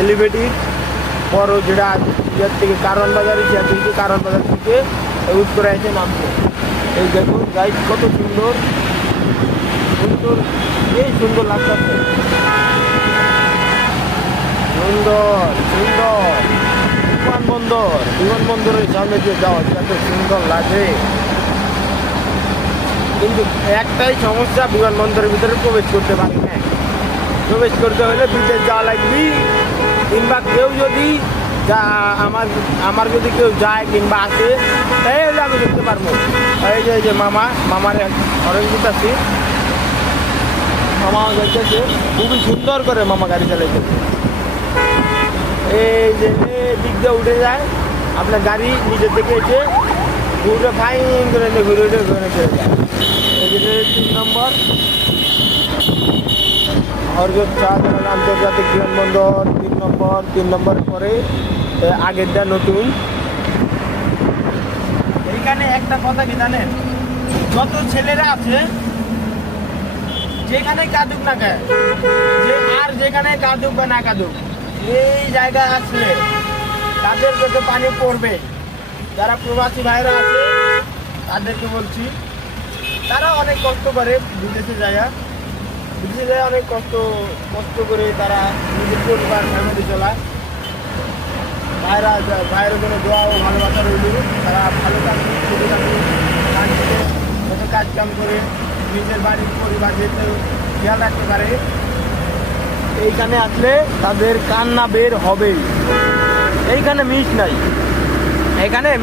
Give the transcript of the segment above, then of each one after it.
Elevated বড় যেটা ইয়ার থেকে কারওয়ান বাজারে কারওয়ান বাজার থেকে উত্তরে এসে নামছে। এই দেখুন গাইড কত সুন্দর সুন্দর, এই সুন্দর লাগতেছে, সুন্দর সুন্দর বিমানবন্দরের সামনে দিয়ে যাওয়া এত সুন্দর লাগে। কিন্তু একটাই সমস্যা, বিমানবন্দরের ভিতরে প্রবেশ করতে পারি না। প্রবেশ করতে হলে বিদেশ যাওয়া লাগবে, কিংবা কেউ যদি আমার যদি কেউ যায় কিংবা আসে তাহলে আমি দেখতে পারবো। এই যে মামার অরেঞ্জ আছে, মামা যাইতেছে খুবই সুন্দর করে, মামা গাড়ি চালাইতেছে। এই যে দিক দিয়ে উঠে যায়, আপনার গাড়ি নিজের থেকে এসে ঘুরে ফাইন করে ঘুরে চলে যায়। এই যে 3 নম্বর হরজত শাহজালাল আন্তর্জাতিক বিমানবন্দর 3 নম্বর পরে আগেরটা নতুন। এইখানে একটা কথা কি জানেন, যত ছেলেরা আছে যেখানে কাঁদুক না খায়, যেখানে কাঁদুক বা না কাঁদুক, এই জায়গায় আসলে তাদের চোখে পানি পড়বে। যারা প্রবাসী ভাইরা আছে তাদেরকে বলছি, তারা অনেক কষ্ট করে বিদেশে যায় অনেক কষ্ট করে তারা নিজের পরিবার ফ্যামিলি চলায়। ভাইয়ের জন্য দোয়া ও ভালোবাসা রইল, তারা ভালো থাকবে, সুখে থাকবে, শান্তিতে কত কাজ কাম করে নিজের বাড়ির পরিবার যেতে খেয়াল রাখতে পারে। এইখানে আসলে তাদের কান্না বের হবেই। এইখানে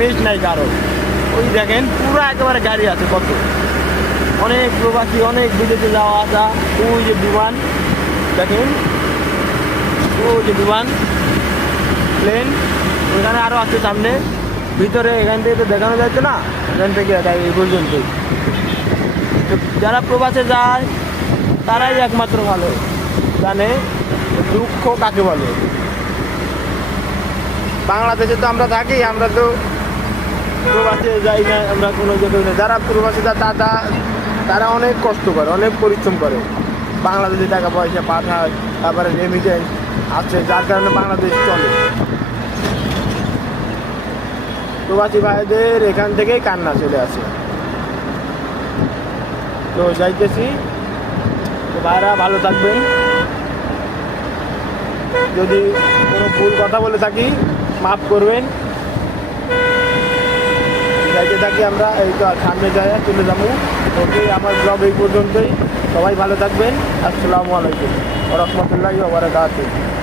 মিস নাই কারো। ওই দেখেন পুরো একেবারে গাড়ি আছে, কত অনেক প্রবাসী, অনেক বিদেশে যাওয়া আসা। ওই যে বিমান দেখেন, ওই যে বিমান প্লেন, ওইখানে আরও আছে সামনে ভিতরে। এখান থেকে তো দেখানো যাচ্ছে না, এখান থেকে এই পর্যন্তই। তো যারা প্রবাসে যায় তারাই একমাত্র ভালো জানে দুঃখ কাকে বলে। বাংলাদেশে তো আমরা থাকি, আমরা তো প্রবাসে যাই না, আমরা কোনো জায়গায়। যারা প্রবাসী তারা অনেক কষ্ট করে, অনেক পরিশ্রম করে, বাংলাদেশে টাকা পয়সা পাঠায়, তারপরে রেমিটেন্স আছে, যার কারণে বাংলাদেশ চলে। প্রবাসী ভাইদের এখান থেকেই কান্না চলে আসে। তো যাইতেছি, তো ভাইরা ভালো থাকবেন। যদি কোনো ভুল কথা বলে থাকি মাফ করবেন। যাইতে থাকি আমরা, এই তো সামনে যায় চলে যাবো। ওকে, আমার ব্লগ এই পর্যন্তই। সবাই ভালো থাকবেন। আসসালামু আলাইকুম ওয়া রাহমাতুল্লাহি ওয়া বারাকাতুহু।